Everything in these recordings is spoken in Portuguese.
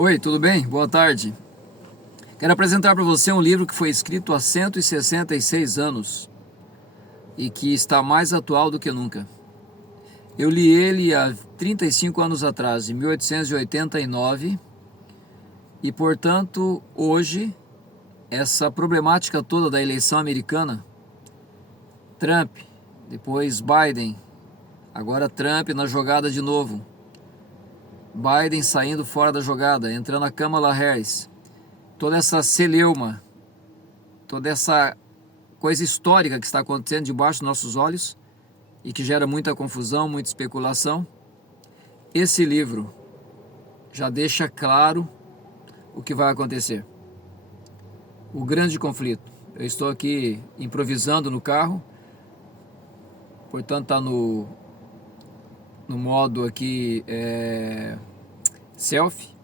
Oi, tudo bem? Boa tarde. Quero apresentar para você um livro que foi escrito há 166 anos e que está mais atual do que nunca. Eu li ele há 35 anos atrás, em 1889, e, portanto, hoje, essa problemática toda da eleição americana, Trump, depois Biden, agora Trump na jogada de novo, Biden saindo fora da jogada, entrando a Kamala Harris, toda essa celeuma, toda essa coisa histórica que está acontecendo debaixo dos nossos olhos e que gera muita confusão, muita especulação. Esse livro já deixa claro o que vai acontecer. O grande conflito. Eu estou aqui improvisando no carro, portanto está no modo aqui selfie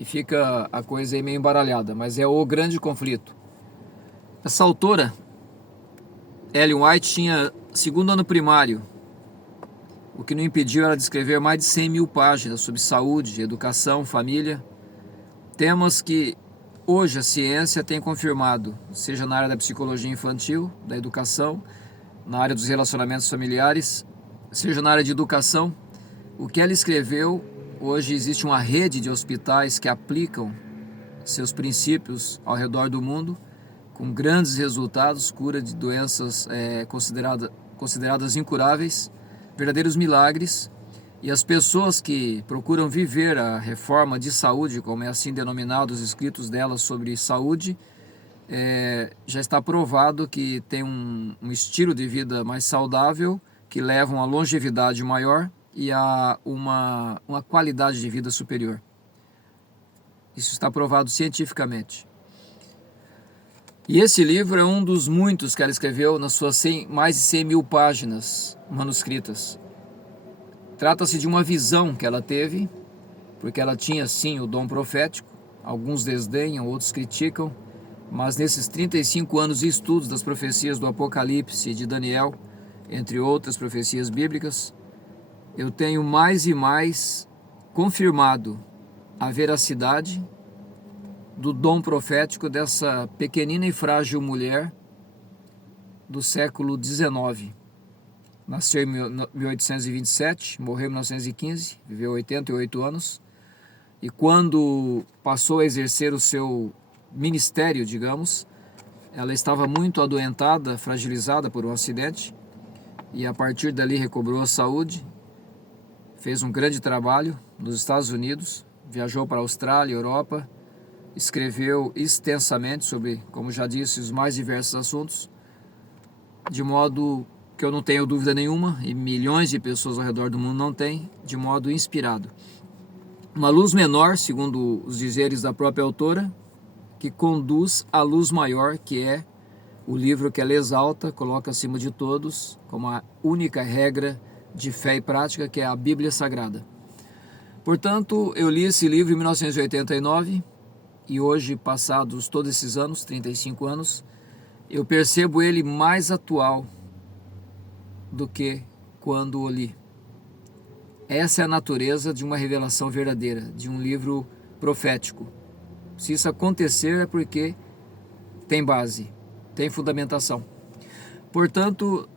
e fica a coisa aí meio embaralhada, mas é o grande conflito. Essa autora, Ellen White, tinha segundo ano primário, o que não impediu ela de escrever mais de 100 mil páginas sobre saúde, educação, família, temas que hoje a ciência tem confirmado, seja na área da psicologia infantil, da educação, na área dos relacionamentos familiares, seja na área de educação. O que ela escreveu, hoje existe uma rede de hospitais que aplicam seus princípios ao redor do mundo, com grandes resultados, cura de doenças consideradas incuráveis, verdadeiros milagres. E as pessoas que procuram viver a reforma de saúde, como é assim denominado os escritos dela sobre saúde, já está provado que tem um estilo de vida mais saudável, que leva a uma longevidade maior e a uma qualidade de vida superior. Isso está provado cientificamente. E esse livro é um dos muitos que ela escreveu nas suas mais de 100 mil páginas manuscritas. Trata-se de uma visão que ela teve, porque ela tinha sim o dom profético, alguns desdenham, outros criticam, mas nesses 35 anos de estudos das profecias do Apocalipse e de Daniel, entre outras profecias bíblicas, eu tenho mais e mais confirmado a veracidade do dom profético dessa pequenina e frágil mulher do século XIX. Nasceu em 1827, morreu em 1915, viveu 88 anos. E quando passou a exercer o seu ministério, digamos, ela estava muito adoentada, fragilizada por um acidente. E a partir dali recobrou a saúde, fez um grande trabalho nos Estados Unidos, viajou para a Austrália, Europa, escreveu extensamente sobre, como já disse, os mais diversos assuntos, de modo que eu não tenho dúvida nenhuma, e milhões de pessoas ao redor do mundo não têm, de modo inspirado. Uma luz menor, segundo os dizeres da própria autora, que conduz à luz maior, que é o livro que ela exalta, coloca acima de todos, como a única regra de fé e prática, que é a Bíblia Sagrada. Portanto, eu li esse livro em 1989, e hoje, passados todos esses anos, 35 anos, eu percebo ele mais atual do que quando o li. Essa é a natureza de uma revelação verdadeira, de um livro profético. Se isso acontecer é porque tem base, tem fundamentação. Portanto,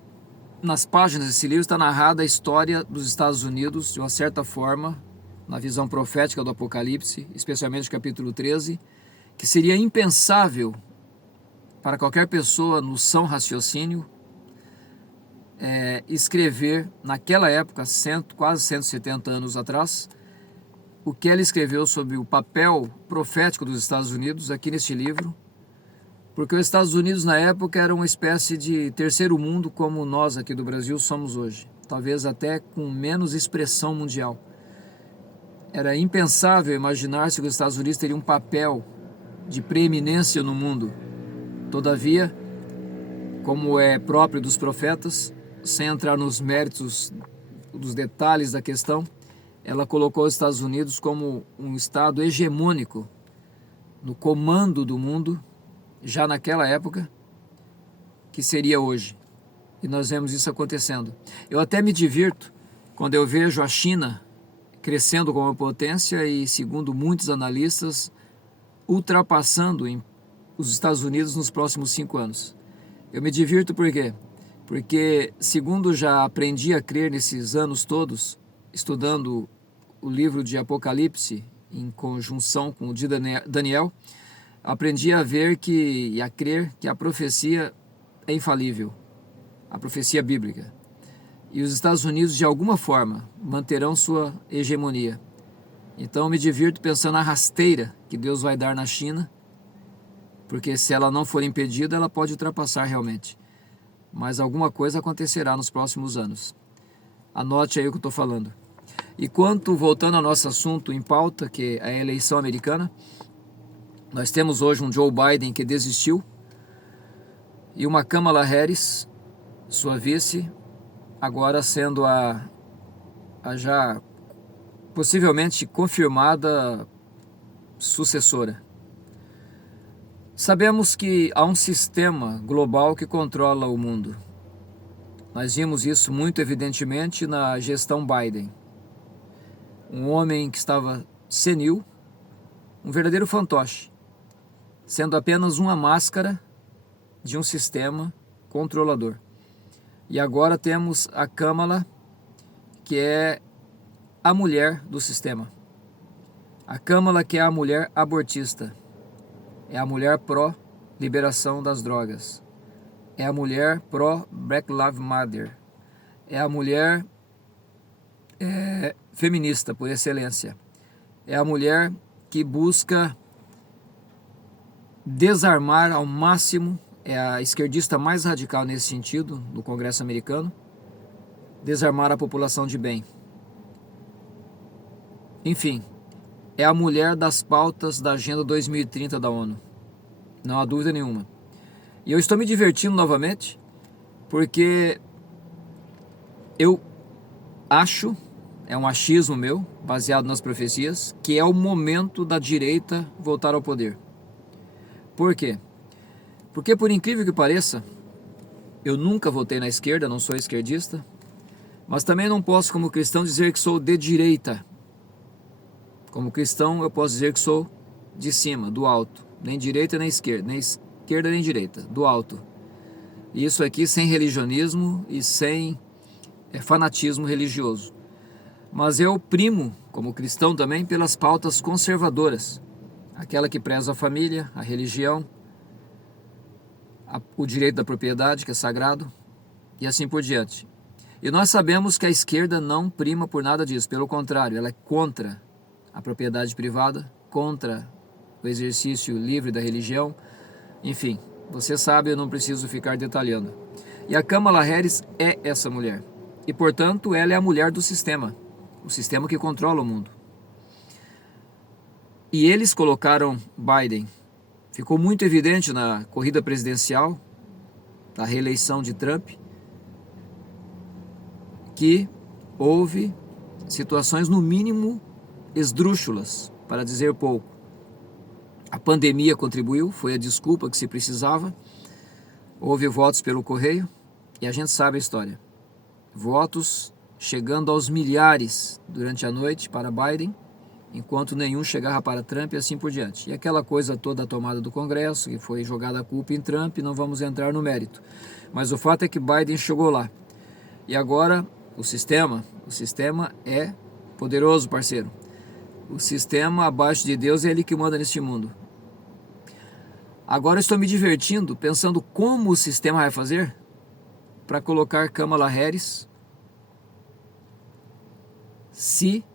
nas páginas desse livro está narrada a história dos Estados Unidos, de uma certa forma, na visão profética do Apocalipse, especialmente o capítulo 13, que seria impensável para qualquer pessoa no são raciocínio escrever, naquela época, quase 170 anos atrás, o que ela escreveu sobre o papel profético dos Estados Unidos aqui neste livro, porque os Estados Unidos na época era uma espécie de terceiro mundo como nós aqui do Brasil somos hoje, talvez até com menos expressão mundial. Era impensável imaginar-se que os Estados Unidos teriam um papel de preeminência no mundo. Todavia, como é próprio dos profetas, sem entrar nos méritos dos detalhes da questão, ela colocou os Estados Unidos como um estado hegemônico no comando do mundo, já naquela época, que seria hoje. E nós vemos isso acontecendo. Eu até me divirto quando eu vejo a China, crescendo como potência e, segundo muitos analistas, ultrapassando os Estados Unidos nos próximos 5 anos. Eu me divirto por quê? Porque, segundo já aprendi a crer nesses anos todos, estudando o livro de Apocalipse em conjunção com o de Daniel, aprendi a ver e a crer que a profecia é infalível, a profecia bíblica. E os Estados Unidos, de alguma forma, manterão sua hegemonia. Então, me divirto pensando na rasteira que Deus vai dar na China, porque se ela não for impedida, ela pode ultrapassar realmente. Mas alguma coisa acontecerá nos próximos anos. Anote aí o que eu estou falando. E voltando ao nosso assunto em pauta, que é a eleição americana, nós temos hoje um Joe Biden que desistiu e uma Kamala Harris, sua vice, agora sendo a já possivelmente confirmada sucessora. Sabemos que há um sistema global que controla o mundo. Nós vimos isso muito evidentemente na gestão Biden. Um homem que estava senil, um verdadeiro fantoche, sendo apenas uma máscara de um sistema controlador. E agora temos a Kamala, que é a mulher do sistema. A Kamala, que é a mulher abortista. É a mulher pró-liberação das drogas. É a mulher pró-Black Lives Matter. É a mulher feminista por excelência. É a mulher que busca desarmar ao máximo, é a esquerdista mais radical nesse sentido, no Congresso americano, desarmar a população de bem. Enfim, é a mulher das pautas da Agenda 2030 da ONU. Não há dúvida nenhuma. E eu estou me divertindo novamente, porque eu acho, é um achismo meu, baseado nas profecias, que é o momento da direita voltar ao poder. Por quê? Porque, por incrível que pareça, eu nunca votei na esquerda, não sou esquerdista, mas também não posso, como cristão, dizer que sou de direita. Como cristão, eu posso dizer que sou de cima, do alto, nem direita nem esquerda nem direita, do alto. E isso aqui sem religionismo e sem fanatismo religioso. Mas eu primo, como cristão também, pelas pautas conservadoras, aquela que preza a família, a religião, o direito da propriedade, que é sagrado, e assim por diante. E nós sabemos que a esquerda não prima por nada disso, pelo contrário, ela é contra a propriedade privada, contra o exercício livre da religião, enfim, você sabe, eu não preciso ficar detalhando. E a Kamala Harris é essa mulher, e portanto ela é a mulher do sistema, o sistema que controla o mundo. E eles colocaram Biden. Ficou muito evidente na corrida presidencial, da reeleição de Trump, que houve situações no mínimo esdrúxulas, para dizer pouco. A pandemia contribuiu, foi a desculpa que se precisava. Houve votos pelo correio e a gente sabe a história. Votos chegando aos milhares durante a noite para Biden, enquanto nenhum chegava para Trump e assim por diante. E aquela coisa toda, a tomada do Congresso, que foi jogada a culpa em Trump, não vamos entrar no mérito. Mas o fato é que Biden chegou lá. E agora o sistema é poderoso, parceiro. O sistema abaixo de Deus é ele que manda neste mundo. Agora estou me divertindo, pensando como o sistema vai fazer para colocar Kamala Harris, se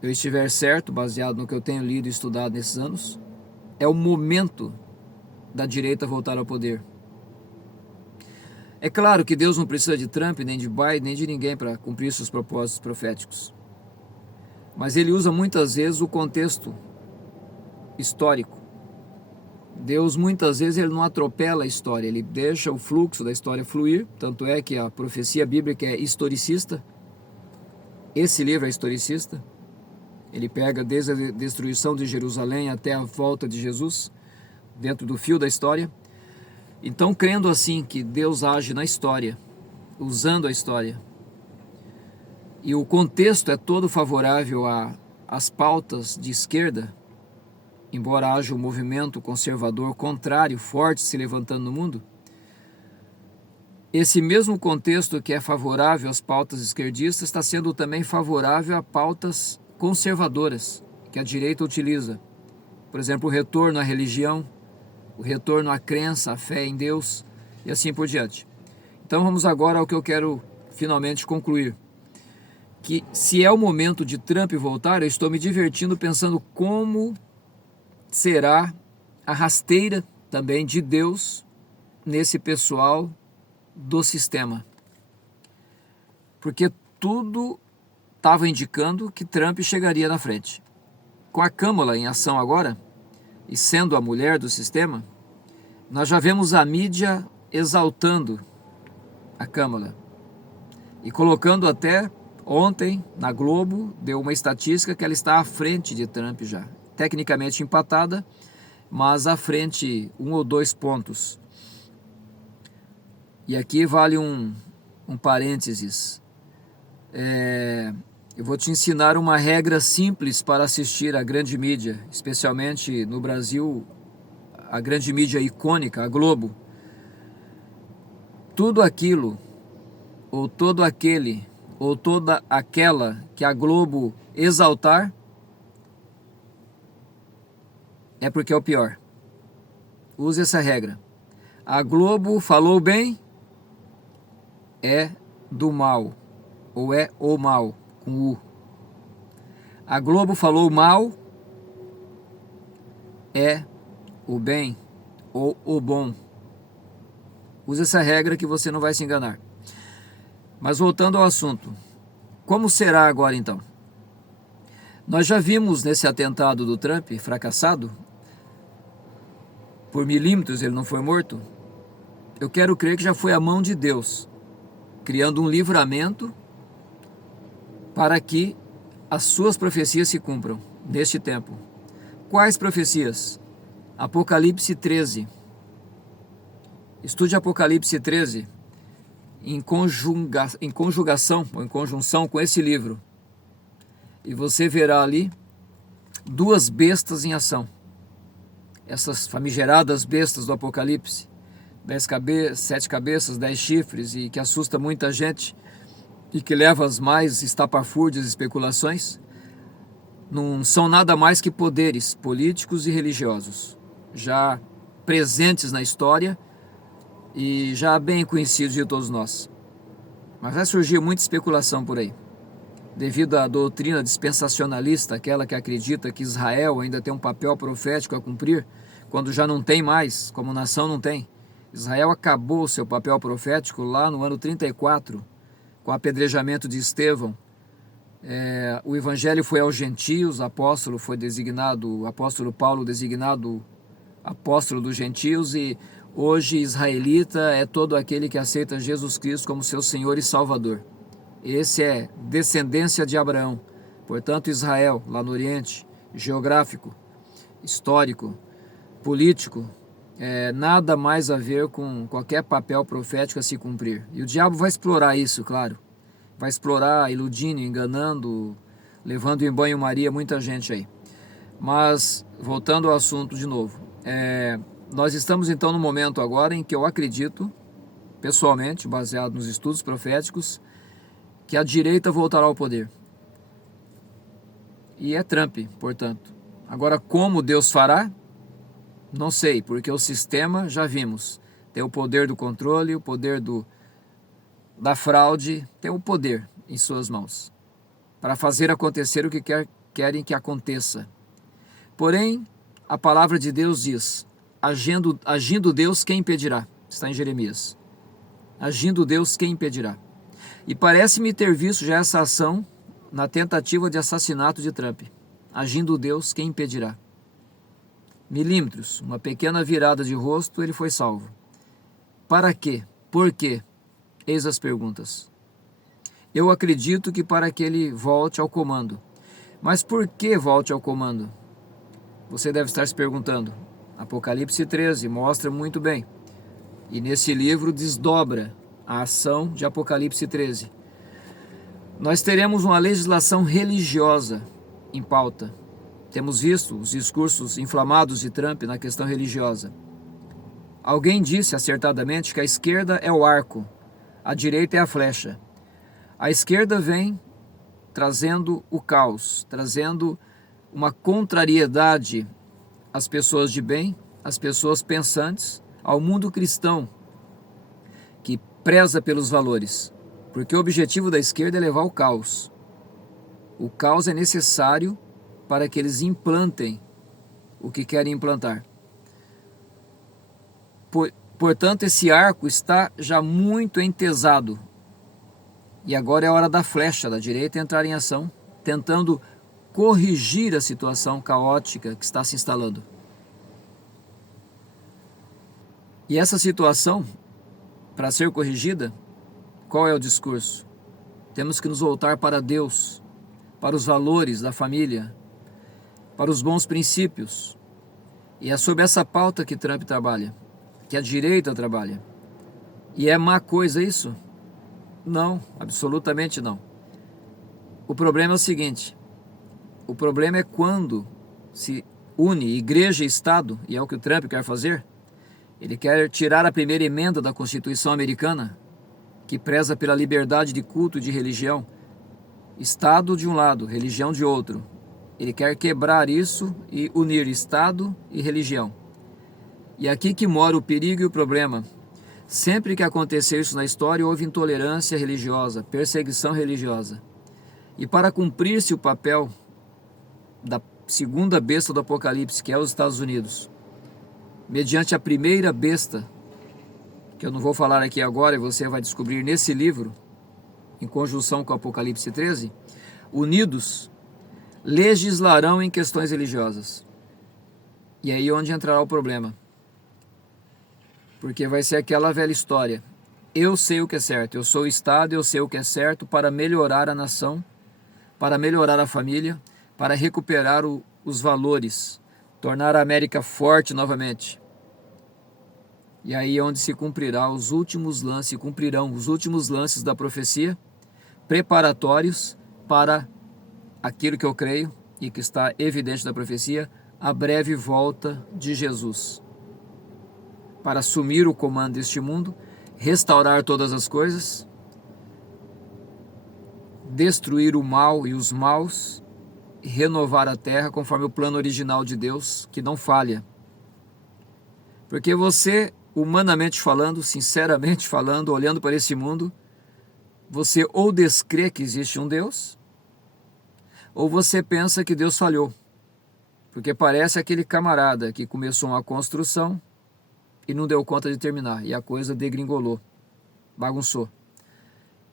eu estiver certo, baseado no que eu tenho lido e estudado nesses anos, é o momento da direita voltar ao poder. É claro que Deus não precisa de Trump, nem de Biden, nem de ninguém para cumprir seus propósitos proféticos. Mas ele usa muitas vezes o contexto histórico. Deus muitas vezes ele não atropela a história, ele deixa o fluxo da história fluir, tanto é que a profecia bíblica é historicista. Esse livro é historicista. Ele pega desde a destruição de Jerusalém até a volta de Jesus, dentro do fio da história. Então, crendo assim que Deus age na história, usando a história, e o contexto é todo favorável às pautas de esquerda, embora haja um movimento conservador contrário, forte, se levantando no mundo, esse mesmo contexto que é favorável às pautas esquerdistas está sendo também favorável a pautas conservadoras que a direita utiliza. Por exemplo, o retorno à religião, o retorno à crença, à fé em Deus e assim por diante. Então vamos agora ao que eu quero finalmente concluir. Que se é o momento de Trump voltar, eu estou me divertindo pensando como será a rasteira também de Deus nesse pessoal do sistema. Porque tudo estava indicando que Trump chegaria na frente. Com a Câmara em ação agora, e sendo a mulher do sistema, nós já vemos a mídia exaltando a Câmara. E colocando até ontem na Globo, deu uma estatística que ela está à frente de Trump já. Tecnicamente empatada, mas à frente 1 ou 2 pontos. E aqui vale um parênteses. Eu vou te ensinar uma regra simples para assistir a grande mídia, especialmente no Brasil, a grande mídia icônica, a Globo. Tudo aquilo, ou todo aquele, ou toda aquela que a Globo exaltar, é porque é o pior. Use essa regra. A Globo falou bem, é do mal, ou é o mal, com U. A Globo falou mal, é o bem, ou o bom. Use essa regra que você não vai se enganar. Mas voltando ao assunto, como será agora então? Nós já vimos nesse atentado do Trump, fracassado, por milímetros ele não foi morto. Eu quero crer que já foi a mão de Deus, criando um livramento para que as suas profecias se cumpram neste tempo. Quais profecias? Apocalipse 13. Estude Apocalipse 13 em conjugação ou em conjunção com esse livro. E você verá ali 2 bestas em ação. Essas famigeradas bestas do Apocalipse. 7 cabeças, 10 chifres, e que assusta muita gente e que leva às mais estapafúrdias e especulações, não são nada mais que poderes políticos e religiosos, já presentes na história e já bem conhecidos de todos nós. Mas vai surgir muita especulação por aí, devido à doutrina dispensacionalista, aquela que acredita que Israel ainda tem um papel profético a cumprir, quando já não tem mais, como nação não tem. Israel acabou seu papel profético lá no ano 34, com o apedrejamento de Estevão. O evangelho foi aos gentios, o apóstolo Paulo designado apóstolo dos gentios, e hoje israelita é todo aquele que aceita Jesus Cristo como seu Senhor e Salvador. Esse é descendência de Abraão. Portanto, Israel, lá no Oriente, geográfico, histórico, político, nada mais a ver com qualquer papel profético a se cumprir. E o diabo vai explorar isso, claro. Vai explorar, iludindo, enganando, levando em banho-maria muita gente aí. Mas, voltando ao assunto de novo, nós estamos então no momento agora em que eu acredito, pessoalmente, baseado nos estudos proféticos, que a direita voltará ao poder. E é Trump, portanto. Agora, como Deus fará? Não sei, porque o sistema, já vimos, tem o poder do controle, o poder da fraude, tem o poder em suas mãos para fazer acontecer o que querem que aconteça. Porém, a palavra de Deus diz, agindo Deus, quem impedirá? Está em Jeremias. Agindo Deus, quem impedirá? E parece-me ter visto já essa ação na tentativa de assassinato de Trump. Agindo Deus, quem impedirá? Milímetros, uma pequena virada de rosto, ele foi salvo. Para quê? Por quê? Eis as perguntas. Eu acredito que para que ele volte ao comando. Mas por que volte ao comando? Você deve estar se perguntando. Apocalipse 13 mostra muito bem. E nesse livro desdobra a ação de Apocalipse 13. Nós teremos uma legislação religiosa em pauta. Temos visto os discursos inflamados de Trump na questão religiosa. Alguém disse acertadamente que a esquerda é o arco, a direita é a flecha. A esquerda vem trazendo o caos, trazendo uma contrariedade às pessoas de bem, às pessoas pensantes, ao mundo cristão, que preza pelos valores. Porque o objetivo da esquerda é levar o caos. O caos é necessário para que eles implantem o que querem implantar. Portanto, esse arco está já muito entesado. E agora é a hora da flecha da direita entrar em ação, tentando corrigir a situação caótica que está se instalando. E essa situação, para ser corrigida, qual é o discurso? Temos que nos voltar para Deus, para os valores da família, para os bons princípios. E é sobre essa pauta que Trump trabalha, que a direita trabalha. E é má coisa isso? Não, absolutamente não. O problema é o seguinte: o problema é quando se une igreja e Estado, e é o que o Trump quer fazer. Ele quer tirar a primeira emenda da Constituição americana, que preza pela liberdade de culto e de religião. Estado de um lado, religião de outro. Ele quer quebrar isso e unir Estado e religião. E aqui que mora o perigo e o problema. Sempre que aconteceu isso na história, houve intolerância religiosa, perseguição religiosa. E para cumprir-se o papel da segunda besta do Apocalipse, que é os Estados Unidos, mediante a primeira besta, que eu não vou falar aqui agora e você vai descobrir nesse livro, em conjunção com o Apocalipse 13, unidos, legislarão em questões religiosas. E aí onde entrará o problema. Porque vai ser aquela velha história. Eu sei o que é certo, eu sou o Estado, eu sei o que é certo para melhorar a nação, para melhorar a família, para recuperar os valores, tornar a América forte novamente. E aí é onde se cumprirão os últimos lances da profecia, preparatórios para aquilo que eu creio e que está evidente da profecia, a breve volta de Jesus, para assumir o comando deste mundo, restaurar todas as coisas, destruir o mal e os maus, e renovar a terra conforme o plano original de Deus, que não falha. Porque você, humanamente falando, sinceramente falando, olhando para esse mundo, você ou descrê que existe um Deus, ou você pensa que Deus falhou. Porque parece aquele camarada que começou uma construção e não deu conta de terminar, e a coisa degringolou, bagunçou.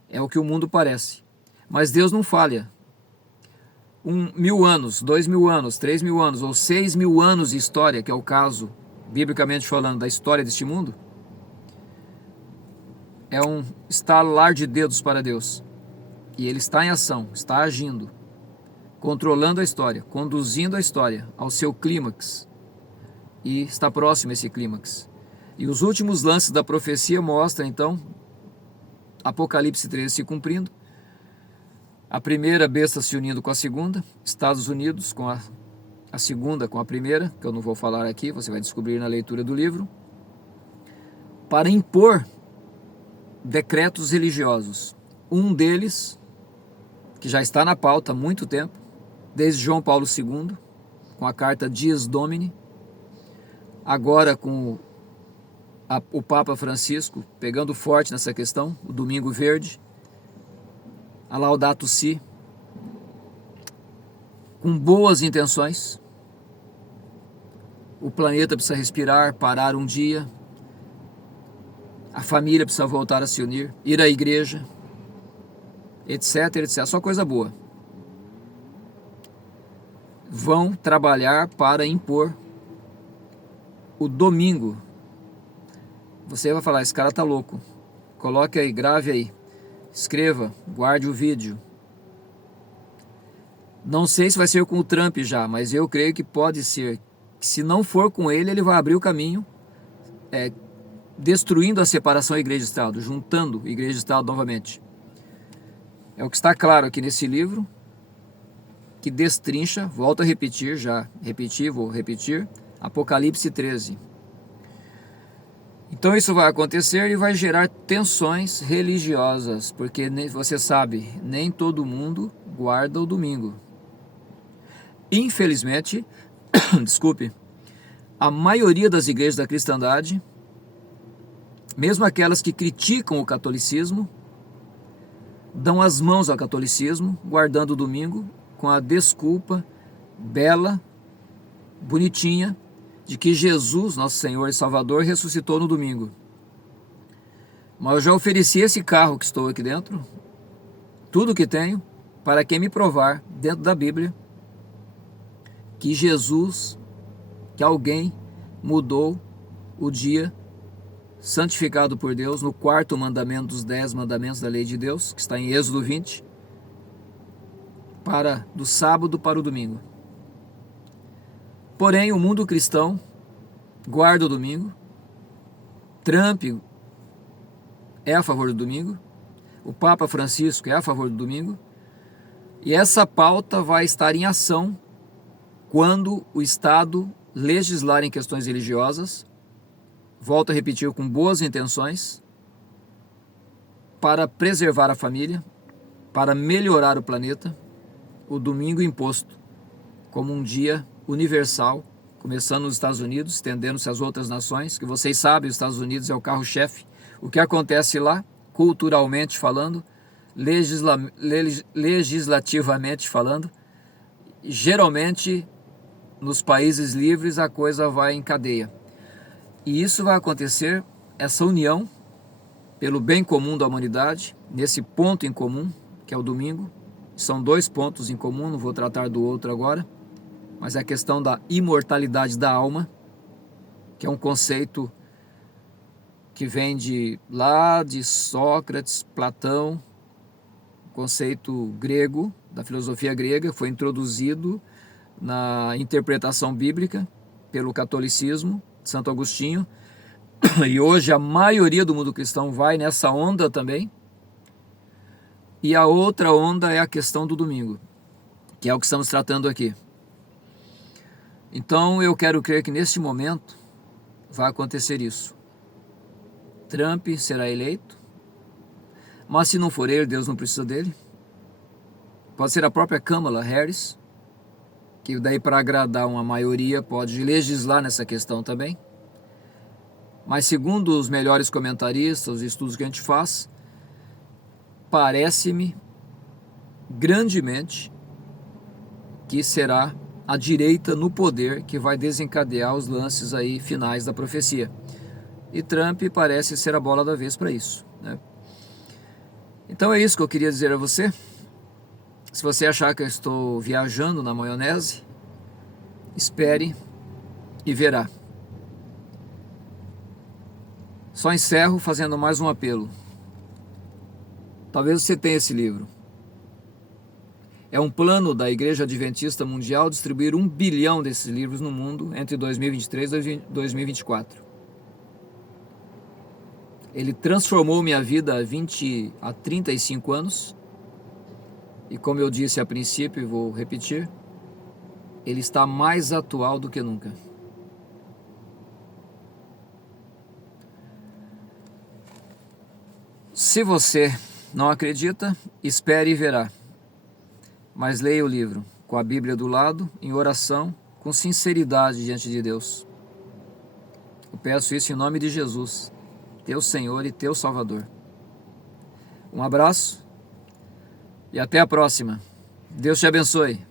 É o que o mundo parece. Mas Deus não falha. 1.000 anos, 2.000 anos, 3.000 anos ou 6.000 anos de história, que é o caso, biblicamente falando, da história deste mundo, é um estalar de dedos para Deus. E Ele está em ação, está agindo, controlando a história, conduzindo a história ao seu clímax. E está próximo esse clímax. E os últimos lances da profecia mostram, então, Apocalipse 13 se cumprindo, a primeira besta se unindo com a segunda, Estados Unidos com a segunda com a primeira, que eu não vou falar aqui, você vai descobrir na leitura do livro, para impor decretos religiosos. Um deles, que já está na pauta há muito tempo, desde João Paulo II, com a carta Dies Domini, agora com o Papa Francisco pegando forte nessa questão, o Domingo Verde, a Laudato Si, com boas intenções. O planeta precisa respirar, parar um dia, a família precisa voltar a se unir, ir à igreja, etc, etc, só coisa boa. Vão trabalhar para impor o domingo. Você vai falar, esse cara tá louco. Coloque aí, grave aí, escreva, guarde o vídeo. Não sei se vai ser com o Trump já, mas eu creio que pode ser. Se não for com ele, ele vai abrir o caminho, destruindo a separação igreja e Estado, juntando igreja e Estado novamente. É o que está claro aqui nesse livro, que destrincha, volto a repetir, já repeti, vou repetir, Apocalipse 13. Então isso vai acontecer e vai gerar tensões religiosas, porque você sabe, nem todo mundo guarda o domingo. Infelizmente, desculpe, a maioria das igrejas da cristandade, mesmo aquelas que criticam o catolicismo, dão as mãos ao catolicismo, guardando o domingo, com a desculpa bela, bonitinha, de que Jesus, nosso Senhor e Salvador, ressuscitou no domingo. Mas eu já ofereci esse carro que estou aqui dentro, tudo que tenho, para quem me provar, dentro da Bíblia, que Jesus, que alguém mudou o dia santificado por Deus, no quarto mandamento dos 10 mandamentos da lei de Deus, que está em Êxodo 20, do sábado para o domingo. Porém, o mundo cristão guarda o domingo. Trump é a favor do domingo. O Papa Francisco é a favor do domingo. E essa pauta vai estar em ação quando o Estado legislar em questões religiosas, volto a repetir, com boas intenções, para preservar a família, para melhorar o planeta, o domingo imposto como um dia universal, começando nos Estados Unidos, estendendo-se às outras nações, que vocês sabem, os Estados Unidos é o carro-chefe. O que acontece lá, culturalmente falando, legislativamente falando, geralmente nos países livres a coisa vai em cadeia. E isso vai acontecer, essa união, pelo bem comum da humanidade, nesse ponto em comum, que é o domingo. São 2 pontos em comum, não vou tratar do outro agora, mas é a questão da imortalidade da alma, que é um conceito que vem de Sócrates, Platão, conceito grego, da filosofia grega, foi introduzido na interpretação bíblica pelo catolicismo, Santo Agostinho, e hoje a maioria do mundo cristão vai nessa onda também. E a outra onda é a questão do domingo, que é o que estamos tratando aqui. Então eu quero crer que neste momento vai acontecer isso. Trump será eleito, mas se não for ele, Deus não precisa dele. Pode ser a própria Kamala Harris, que daí para agradar uma maioria pode legislar nessa questão também. Mas segundo os melhores comentaristas, os estudos que a gente faz, parece-me grandemente que será a direita no poder que vai desencadear os lances aí finais da profecia. E Trump parece ser a bola da vez para isso, né? Então é isso que eu queria dizer a você. Se você achar que eu estou viajando na maionese, espere e verá. Só encerro fazendo mais um apelo. Talvez você tenha esse livro. É um plano da Igreja Adventista Mundial distribuir 1 bilhão desses livros no mundo entre 2023 e 2024. Ele transformou minha vida há 35 anos. E como eu disse a princípio, e vou repetir, ele está mais atual do que nunca. Se você não acredita, espere e verá. Mas leia o livro, com a Bíblia do lado, em oração, com sinceridade diante de Deus. Eu peço isso em nome de Jesus, teu Senhor e teu Salvador. Um abraço e até a próxima. Deus te abençoe.